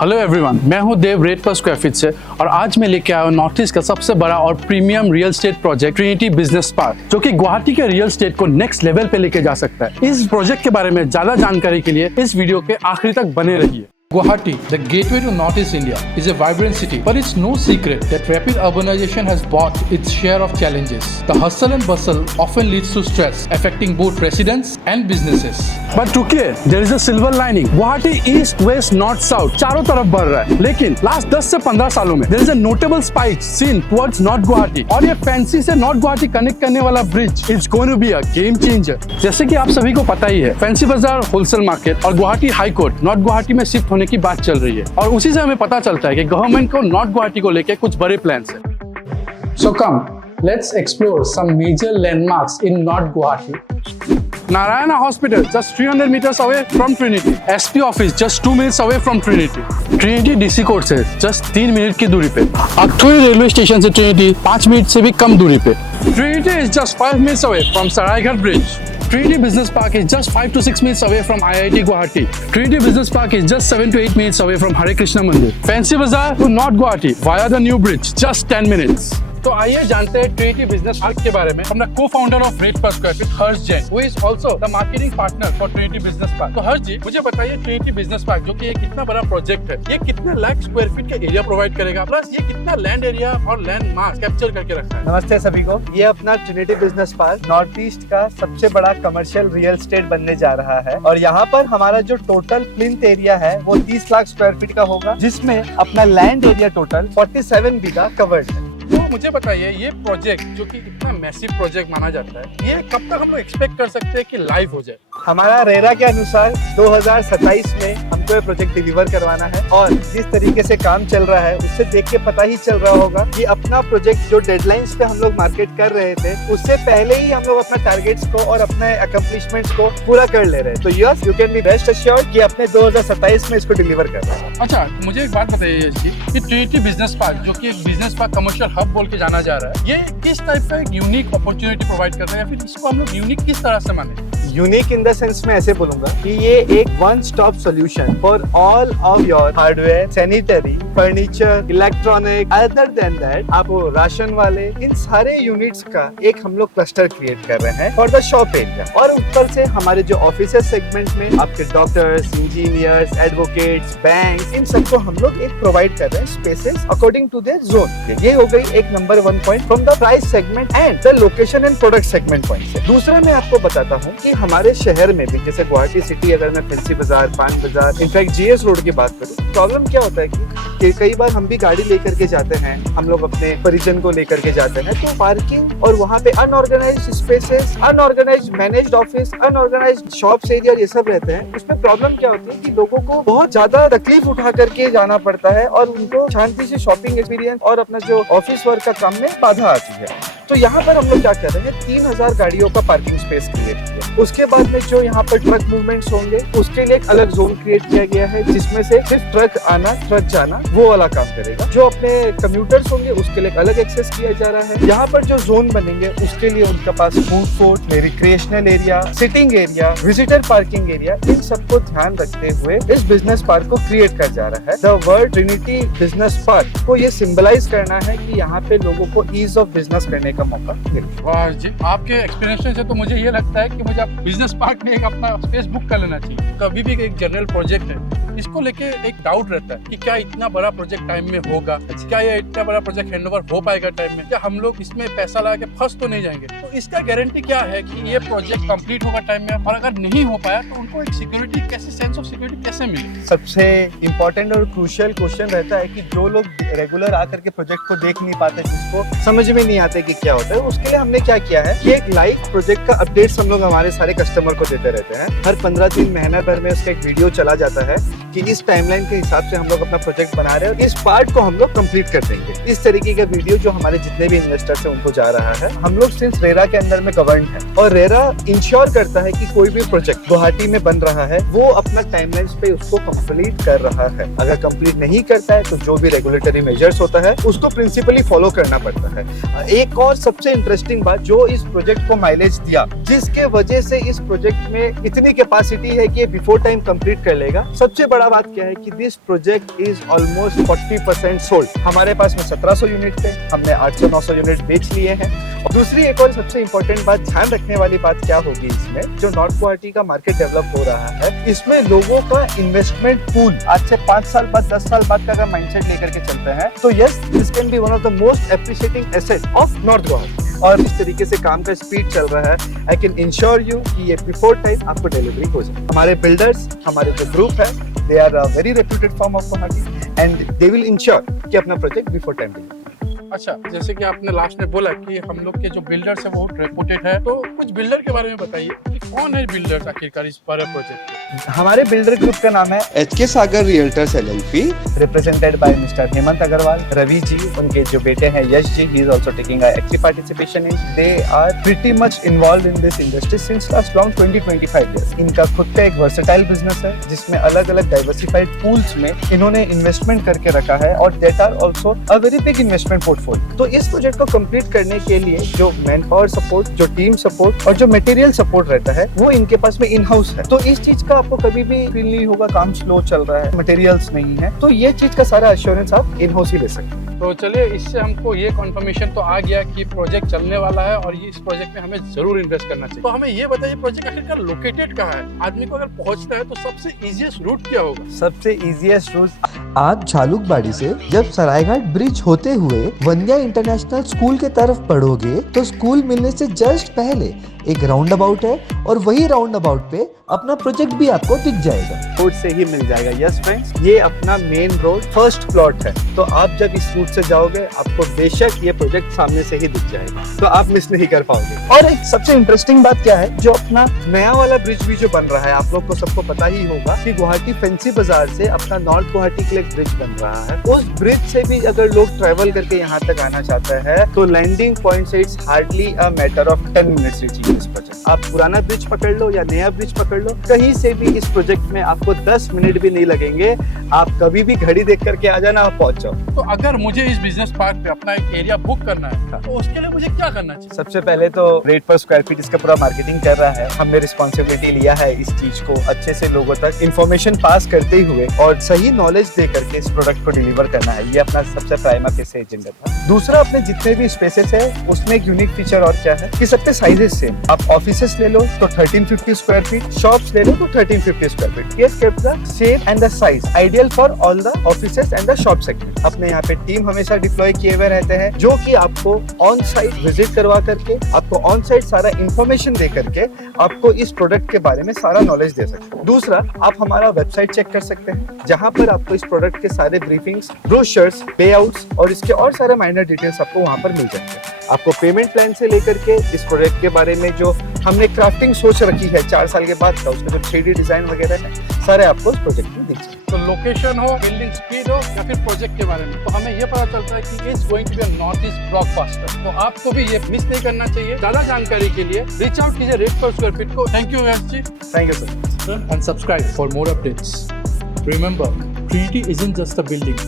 Hello everyone, मैं हूं देव rate पर स्क्वायर फीट से और आज मैं लेके आया हूं नॉर्थ ईस्ट का सबसे बड़ा और premium real estate project Trinity business park, जो कि गुवाहाटी के रियल एस्टेट को नेक्स्ट लेवल पे लेके जा सकता है। इस प्रोजेक्ट के बारे में ज्यादा जानकारी के लिए इस वीडियो के आखिरी तक बने रहिए। Guwahati, the gateway to Northeast India, is a vibrant city, but it's no secret that rapid urbanization has brought its share of challenges. The hustle and bustle often leads to stress, affecting both residents and businesses. But रुकिए, there is a silver lining. Guwahati east west north south चारों तरफ बढ़ रहा है, लेकिन last 10 से 15 सालों में there is a notable spike seen towards north Guwahati, और ये फैंसी से नॉर्थ गुवाहाटी कनेक्ट करने वाला bridge it's going to be a game changer. जैसे कि आप सभी को पता ही है, फैंसी बाजार होलसेल मार्केट और Guwahati high court north Guwahati में शिफ्ट होने की बात चल रही है, और उसी से हमें पता चलता है कि गवर्नमेंट को नॉर्थ गुवाहाटी को लेकर कुछ बड़े प्लान्स हैं। So come let's explore some major landmarks in north Guwahati. Narayana Hospital, just 300 meters away from Trinity. SP office, just 2 minutes away from Trinity. Trinity DC court से just 3 मिनट की दूरी पे। अक्थुई रेलवे स्टेशन से Trinity 5 minute से भी कम दूरी पे। Trinity is just 5 minutes away from Saraighat Bridge. Trinity Business Park is just 5 to 6 minutes away from IIT Guwahati. Trinity Business Park is just 7 to 8 minutes away from Hare Krishna Mandir. Fancy Bazaar to North Guwahati via the new bridge, just 10 minutes. तो आइए जानते हैं Trinity business park के बारे में। हमारा cofounder of rate पर square feet Harsh Jain, who is also the marketing partner for Trinity business park. तो हर्ष जी, मुझे बताइए ट्रिनिटी बिजनेस पार्क जो कि एक कितना बड़ा प्रोजेक्ट है, ये कितने लाख स्क्वायर फीट का एरिया प्रोवाइड करेगा, प्लस ये कितना लैंड एरिया और लैंड मास कैप्चर करके रखा है। नमस्ते सभी को। ये अपना Trinity business park north east का सबसे बड़ा कमर्शियल रियल एस्टेट बनने जा रहा है, और यहाँ पर हमारा जो टोटल प्लिंथ एरिया है वो 30 लाख स्क्वायर फीट का होगा, जिसमें अपना लैंड एरिया टोटल 47 बीघा कवर्ड है। तो मुझे बताइए, ये प्रोजेक्ट जो कि इतना मैसिव प्रोजेक्ट माना जाता है, ये कब तक हम लोग एक्सपेक्ट कर सकते हैं कि लाइव हो जाए? हमारा रेरा के अनुसार 2027 में हमको ये प्रोजेक्ट डिलीवर करवाना है, और जिस तरीके से काम चल रहा है उससे देख के पता ही चल रहा होगा कि अपना प्रोजेक्ट जो डेडलाइंस पे हम लोग मार्केट कर रहे थे उससे पहले ही हम लोग अपना टारगेट्स को और अपने अकम्प्लिशमेंट्स को पूरा कर ले रहे हैं। तो yes, you can be rest assured कि अपने 2027 में इसको डिलीवर कर रहे हैं। अच्छा, मुझे एक बात बताइए जी, कि ट्रिनिटी बिजनेस पार्क जो कि एक बिजनेस पार्क कमर्शियल हब बोल के जाना जा रहा है, ये किस टाइप का एक यूनिक अपॉर्चुनिटी प्रोवाइड करता है, या फिर इसको हम लोग यूनिक किस तरह से माने? यूनिक इन द सेंस में ऐसे बोलूंगा कि ये एक one stop solution for all of your hardware, sanitary, furniture, electronic. Other than that, आप राशन वाले इन सारे यूनिट्स का एक हम लोग क्लस्टर क्रिएट कर रहे हैं फॉर द शॉप एरिया, और ऊपर से हमारे जो ऑफिसेस सेगमेंट में आपके डॉक्टर्स, इंजीनियर्स, एडवोकेट्स, बैंक, इन सबको हम लोग एक प्रोवाइड कर रहे हैं spaces according to their zone. ये हो गई एक number 1 point from the price segment and the location and product segment point से। दूसरा मैं आपको बताता हूँ कि हमारे शहर में भी, जैसे गुवाहाटी सिटी, अगर मैं फैंसी बाजार, पान बाजार, इनफैक्ट जीएस रोड की बात करूँ, प्रॉब्लम क्या होता है कि कई बार हम भी गाड़ी लेकर के जाते हैं, हम लोग अपने परिजन को लेकर के जाते हैं, तो पार्किंग और वहाँ पे unorganised spaces, unorganised managed office, unorganised shops area, ये सब रहते हैं। उसमें प्रॉब्लम क्या होती है कि लोगों को बहुत ज्यादा तकलीफ उठा करके जाना पड़ता है, और उनको शांति से शॉपिंग एक्सपीरियंस और अपना जो ऑफिस वर्क का काम में बाधा आती है। तो यहाँ पर हम लोग क्या कर रहे हैं, 3000 गाड़ियों का पार्किंग स्पेस क्रिएट किया। उसके बाद में जो यहाँ पर ट्रक मूवमेंट्स होंगे उसके लिए एक अलग जोन क्रिएट किया गया है, जिसमें से सिर्फ ट्रक आना, ट्रक जाना, वो वाला काम करेगा। जो अपने कम्यूटर्स होंगे उसके लिए अलग एक्सेस किया जा रहा है। यहाँ पर जो जोन बनेंगे उसके लिए उनके पास food court, recreational area, sitting area, visitor parking area, इन सबको ध्यान रखते हुए इस बिजनेस पार्क को क्रिएट कर जा रहा है। The word Trinity business park को ये सिंबलाइज करना है कि यहाँ पे लोगों को ईज ऑफ बिजनेस करने का मौका मिले। वाह जी, आपके एक्सपीरियंस से तो मुझे ये लगता है कि मुझे बिजनेस पार्क में एक अपना स्पेस बुक कर लेना चाहिए। कभी भी एक जनरल प्रोजेक्ट है, इसको लेके एक डाउट रहता है कि क्या इतना बड़ा प्रोजेक्ट टाइम में होगा, क्या ये इतना बड़ा प्रोजेक्ट हैंडओवर हो पाएगा टाइम में, क्या हम लोग इसमें पैसा लगा के फंस तो नहीं जाएंगे। तो इसका गारंटी क्या है कि ये प्रोजेक्ट कंप्लीट होगा टाइम में, और अगर नहीं हो पाया तो उनको एक सिक्योरिटी कैसे, सेंस ऑफ सिक्योरिटी कैसे मिले? सबसे इम्पोर्टेंट और क्रूशियल क्वेश्चन रहता है कि जो लोग रेगुलर आकर के प्रोजेक्ट को देख नहीं पाते, जिसको समझ में नहीं आते कि क्या होता है, उसके लिए हमने क्या किया है कि एक लाइव प्रोजेक्ट का अपडेट्स हम लोग हमारे सारे कस्टमर को देते रहते हैं। हर 15 दिन, महीना भर में उसका एक वीडियो चला जाता है कि इस टाइमलाइन के हिसाब से हम लोग अपना प्रोजेक्ट बना रहे हैं और इस पार्ट को हम लोग कंप्लीट कर देंगे। इस तरीके का वीडियो जो हमारे जितने भी इन्वेस्टर्स हैं उनको जा रहा है। हम लोग सिंस रेरा के अंदर में गवर्न है और रेरा इंश्योर करता है कि कोई भी प्रोजेक्ट गुवाहाटी में बन रहा है वो अपना टाइमलाइन पे उसको कंप्लीट कर रहा है। अगर कंप्लीट नहीं करता है तो जो भी रेगुलेटरी मेजर्स होता है उसको प्रिंसिपली फॉलो करना पड़ता है। एक और सबसे इंटरेस्टिंग बात जो इस प्रोजेक्ट को माइलेज दिया, जिसके वजह से इस प्रोजेक्ट में इतनी कैपेसिटी है कि ये बिफोर टाइम कंप्लीट कर लेगा। सबसे बड़ा बात क्या है कि this project is almost 40% sold. हमारे पास में 1700 यूनिट थे, हमने 800-900 यूनिट बेच लिए हैं। और दूसरी एक और सबसे इंपॉर्टेंट बात, ध्यान रखने वाली बात क्या होगी इसमें, जो नॉर्थ गुवाहाटी का मार्केट डेवलप हो रहा है इसमें लोगों का इन्वेस्टमेंट पूल आज से 5 साल बाद 10 साल बाद का अगर माइंडसेट लेकर के चलते हैं तो yes, this can be one of the most appreciating asset of north Guwahati. और इस तरीके से काम का स्पीड चल रहा है, आई कैन इंश्योर यू कि ये बिफोर टाइम आपको डिलीवरी हो जाए। हमारे बिल्डर्स, हमारे जो ग्रुप है, they are a very reputed firm of Guwahati and they will ensure कि अपना प्रोजेक्ट बिफोर टाइम डिलीवरी। अच्छा, जैसे कि आपने लास्ट में बोला कि हम लोग के जो बिल्डर्स है वो रेपुटेड है, तो कुछ बिल्डर के बारे में बताइए कि कौन है बिल्डर्स आखिरकार इस पूरे प्रोजेक्ट के? हमारे बिल्डर ग्रुप का नाम है HK Sagar realtors LLP, represented by mister Hemant Agarwal, Ravi ji, उनके जो बेटे हैं Yash ji, he is also taking a active participation in. They are pretty much involved in this industry since last long 20-25 years. इनका खुद का एक वर्सेटाइल बिजनेस है जिसमें अलग-अलग डाइवर्सिफाइड पूल्स में इन्होंने इन्वेस्टमेंट करके रखा है और that are also a very big investment portfolio. तो इस प्रोजेक्ट को कंप्लीट करने के लिए जो मैन पावर सपोर्ट, जो टीम सपोर्ट और जो मटेरियल सपोर्ट रहता है वो इनके पास में इन हाउस है। तो इस चीज का आपको कभी भी फील नहीं होगा काम स्लो चल रहा है, मटेरियल्स नहीं है, तो ये चीज का सारा एश्योरेंस आप इन हाउस ही ले सकते हैं। तो चलिए, इससे हमको ये कंफर्मेशन तो आ गया कि प्रोजेक्ट चलने वाला है और ये इस प्रोजेक्ट में हमें जरूर इन्वेस्ट करना चाहिए। तो हमें ये बताइए प्रोजेक्ट आखिरकार लोकेटेड कहाँ है? आदमी को अगर पहुंचना है तो सबसे इजीएस्ट रूट क्या होगा? सबसे इजीएस्ट रूट, आप झालुकबाड़ी से जब सरायघाट ब्रिज होते हुए वंद्या इंटरनेशनल स्कूल के तरफ बढ़ोगे तो स्कूल मिलने से जस्ट पहले एक राउंड अबाउट है और वही राउंड अबाउट पे अपना प्रोजेक्ट भी आपको दिख जाएगा। रोड से ही मिल जाएगा। यस फ्रेंड्स, ये अपना मेन रोड फर्स्ट प्लॉट है, तो आप जब इस रूट से जाओगे आपको बेशक ये प्रोजेक्ट सामने से ही दिख जाएगा, तो आप मिस नहीं कर पाओगे। और एक सबसे इंटरेस्टिंग बात क्या है, जो अपना नया वाला ब्रिज भी जो बन रहा है, आप लोग को सबको पता ही होगा कि गुवाहाटी फैंसी बाजार से अपना नॉर्थ गुवाहाटी के लिए ब्रिज बन रहा है। उस ब्रिज से भी अगर लोग ट्रेवल करके यहाँ तक आना चाहते हैं तो लैंडिंग पॉइंट से it's hardly a matter of 10 minutes reaching this project. आप पुराना ब्रिज पकड़ लो या नया ब्रिज पकड़ लो, कहीं से भी इस प्रोजेक्ट में आपको 10 मिनट भी नहीं लगेंगे। आप कभी भी घड़ी देख करके आ जाना, आप पहुंच जाओ। तो अगर मुझे इस बिजनेस पार्क पे अपना एक एरिया बुक करना है तो उसके लिए मुझे क्या करना चाहिए? सबसे पहले तो रेट पर स्क्वायर फीट इसका पूरा मार्केटिंग कर रहा है। हमने रिस्पॉन्सिबिलिटी लिया है इस चीज को अच्छे से लोगों तक इंफॉर्मेशन पास करते हुए और सही नॉलेज दे करके इस प्रोडक्ट को डिलीवर करना है। ये अपना सबसे प्राइमा फेस एजेंडा था। दूसरा, अपने जितने भी स्पेसेस है उसमें एक यूनिक फीचर और क्या है कि सबके साइजेस सेम। आप ऑफिसेस ले लो तो 1350 स्क्वायर फीट, शॉप्स ले लो तो 1350 स्क्वायर फीट। ये kept the shape and the size ideal for all the offices and the shop segment। अपने यहाँ पे टीम हमेशा डिप्लॉय किए हुए रहते हैं जो कि आपको ऑन साइट विजिट करवा करके, आपको ऑन साइट सारा इंफॉर्मेशन दे करके आपको इस प्रोडक्ट के बारे में सारा नॉलेज दे सकते हैं। दूसरा, आप हमारा वेबसाइट चेक कर सकते हैं जहाँ पर आपको इस प्रोडक्ट के सारे ब्रीफिंग्स, ब्रोशर्स, लेआउट्स और इसके और सारे माइनर डिटेल्स आपको वहाँ पर मिल जाएंगे। आपको पेमेंट प्लान से लेकर के इस प्रोडक्ट के बारे में जो हमने क्राफ्टिंग सोच रखी है 4 साल के बाद का, उसका जो 3D डिजाइन वगैरह है, सारे आपको इस प्रोजेक्ट में दिख जाएंगे। तो लोकेशन हो, बिल्डिंग स्पीड हो या फिर प्रोजेक्ट के बारे में, तो हमें ये पता चलता है कि it's going to be a north east blockbuster. तो आपको भी ये मिस नहीं करना चाहिए। ज्यादा जानकारी के लिए रीच आउट कीजिए रेट पर स्क्वायर फीट को। Thank you Yash ji. Thank you sir. And subscribe for more updates. Remember, Trinity isn't just a building.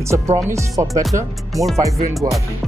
It's a promise for better, more vibrant Guwahati.